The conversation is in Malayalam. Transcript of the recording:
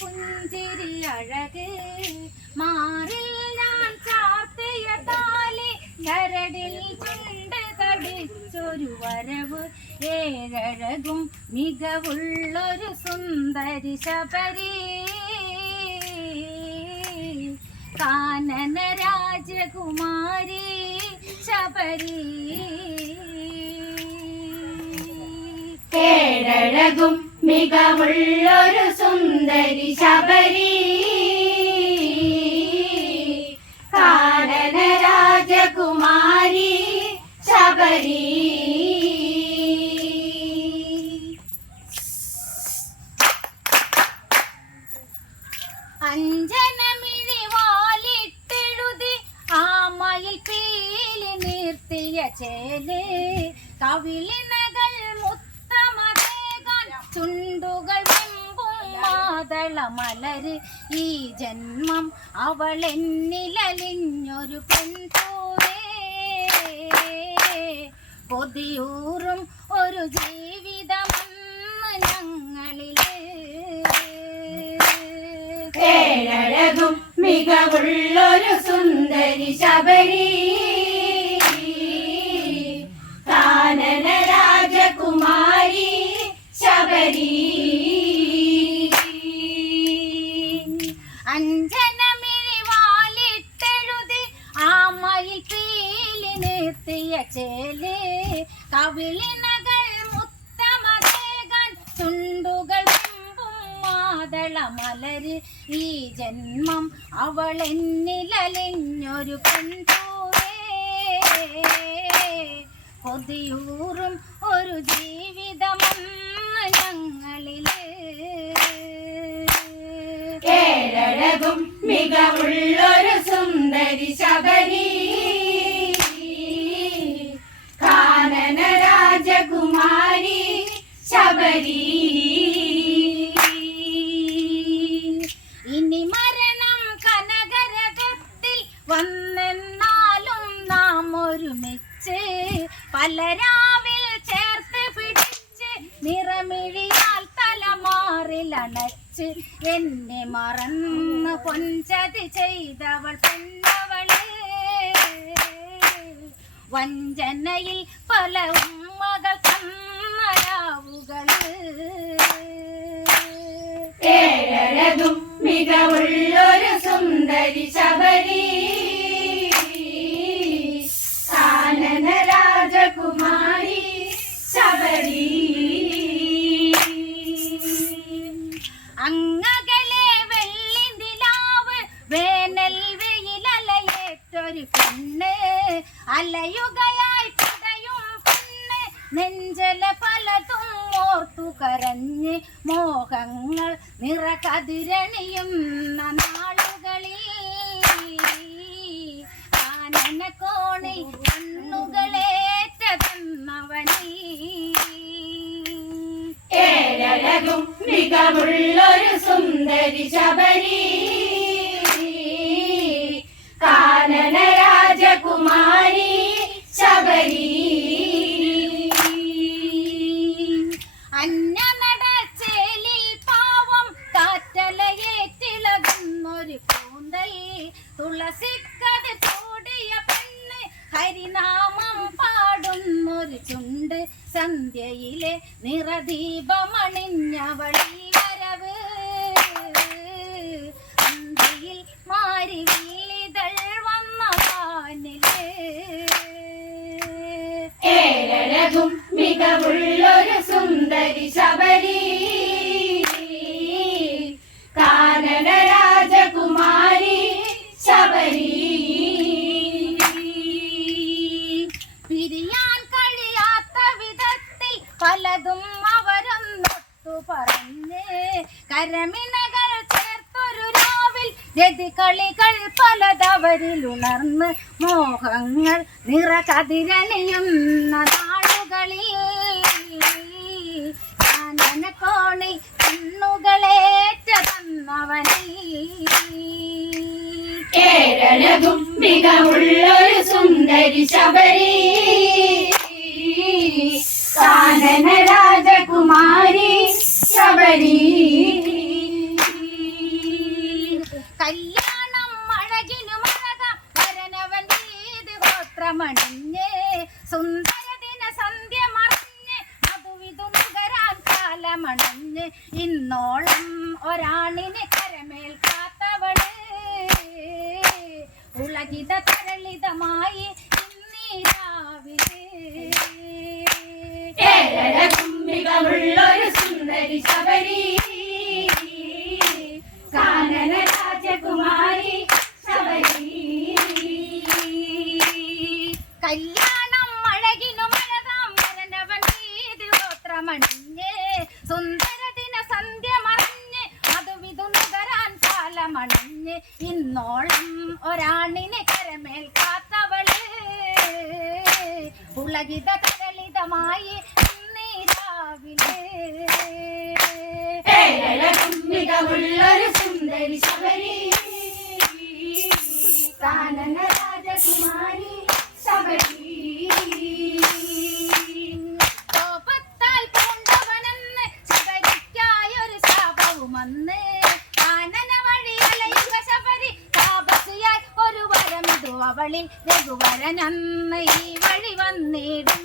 പുഞ്ചിരി അഴക് മാറിൽ ഞാൻ ചാർത്തിയ താലി കരടിൽ ചുണ്ട് കടിച്ചൊരു വരവ് ഏഴഴകും മികവുള്ളൊരു സുന്ദരി ശബരി കാനന രാജകുമാരി ശബരി ഏഴഴകും മികവുള്ളൊരു സുന്ദരി ശബരി കാനന രാജകുമാരി ശബരി അഞ്ജനമിഴി വാലിട്ടെഴുതി ആമയിൽ പീലി നിർത്തിയ ചേല് കവിളിനകൾ മുത്തമതേകാൻ ചുണ്ടുകൾ വെമ്പും മാതള മലര് ഈ ജന്മം അവൾ എന്നിലലിഞ്ഞൊരു പെൺപൂവേ കൊതിയൂറും ഒരു ജീവിതമെന്ന് ഞങ്ങളിലെ ഏഴഴകും മികവുള്ളൊരു സുന്ദരി ശബരി കാനന രാജകുമാരി ശബരി അഞ്ജനമിഴി വാലിട്ടെഴുതി ആമയിൽ പീലി നിർത്തിയ ചേല് കവിളിനകൾ മുത്തമതേകാൻ ചുണ്ടുകൾ മാതള മലര് ഈ ജന്മം അവൾ എന്നിലലിഞ്ഞൊരു പെൺപൂവേ കൊതിയൂറും ഒരു ജീവിതമെന്ന് ഞങ്ങളിലെ ഏഴഴകും മികവുള്ളൊരു സുന്ദരി ശബരി കാനന രാജകുമാരി ശബരി ഇനി മരണം കനകരകത്തിൽ വന്നെന്നാലും നാം ഒരുമിച്ച് പലരാവിൽ ചേർത്ത് പിടിച്ച് നിറമിഴിയാൽ തലമാറിലണച്ച് എന്നെ മറന്ന് പൊഞ്ചതി ചെയ്തവൾ പെണ്ണവള് വഞ്ചനയിൽ പല ഉമ്മകൾ തന്നരാവുകള് ഏഴഴകും മികവുള്ളൊരു സുന്ദരി ശബരി കാനന രാജകുമാരി ശബരി അങ്ങകലെ വെള്ളിനിലാവ് വേനൽ വെയിലലയേറ്റൊരു പെണ്ണ് അലയുകയായി പിടയും പെണ്ണ് നെഞ്ചല പലതും ഓർത്തു കരഞ്ഞ് മോഹങ്ങൾ നിറകതിരണിയുന്ന നാളുകളിൽ കാനന കോണിൽ കണ്ണുകളേറ്റതെന്നവനീ ഏഴഴകും മികവുള്ളൊരു സുന്ദരി ശബരി കാനന രാജകുമാരി ശബരി അന്നനടച്ചേലിൽ പാവം കാറ്റലയേറ്റിളകുന്നൊരു കൂന്തൽ തുളസിക്കത് ചൂടിയ പെണ്ണ് ഹരിനാമം പാടുന്നൊരു ചുണ്ട് സന്ധ്യയിലെ നിറദീപമണിഞ്ഞവളീ വരവ് അന്തിയിൽ മാരിവില്ലിതൾ വന്ന വാനിലേ ഏഴഴകും മികവുള്ളൊരു സുന്ദരി ശബരി കാനന രാജകുമാരി ശബരി പിരിയാൻ കഴിയാത്ത വിധത്തിൽ പലതും അവരൊന്നൊത്തു പറഞ്ഞ് കരമിനകൾ ചേർത്തൊരു രാവിൽ രതികളികൾ പലതവരിലുണർന്ന് മോഹങ്ങൾ നിറകതിരണിയുന്ന നാളുകളിൽ കാനനക്കോണിൽ കണ്ണുകളേറ്റ തന്നവനീ ഏഴഴകും മികവുള്ളൊരു സുന്ദരി ശബരി കാനന രാജകുമാരി ശബരി കാലമണഞ്ഞ് ഇന്നോളം ഒരാണിനെ കരമേൽക്കാത്തവള് ഉളകിത തരളിതമായി ഇന്നീ രാവിലെ ഏഴഴകും മികവുള്ളൊരു സുന്ദരി ശബരി കാനന രാജകുമാരി ശബരി കല്യാണം അഴകിനു മഴതാം വരനവൻ വീതി ഗോത്രമണിഞ്ഞ് സുന്ദരദിന സന്ധ്യ മറിഞ്ഞ് അതുവിതു നുകരാൻ കാലമണഞ്ഞ് ഇന്നോളം ഒരാണിനെ കരമേൽക്കാത്തവള് ഉളകിത തരളിതമായി ഇന്നീ രാവിലെ ഏഴഴകും മികവുള്ളൊരു സുന്ദരി ശബരി കാനന രാജകുമാരി ശബരി കോപത്താൽ പൂണ്ടവനെന്ന് ശബരിക്കായൊരു ശാപവും അന്ന് കാനന വഴി അലയുക ശബരി താപസിയായി ഒരു വരം ഇതു അവളിൽ രഘുവരനന്ന് ഈ വഴി വന്നിടും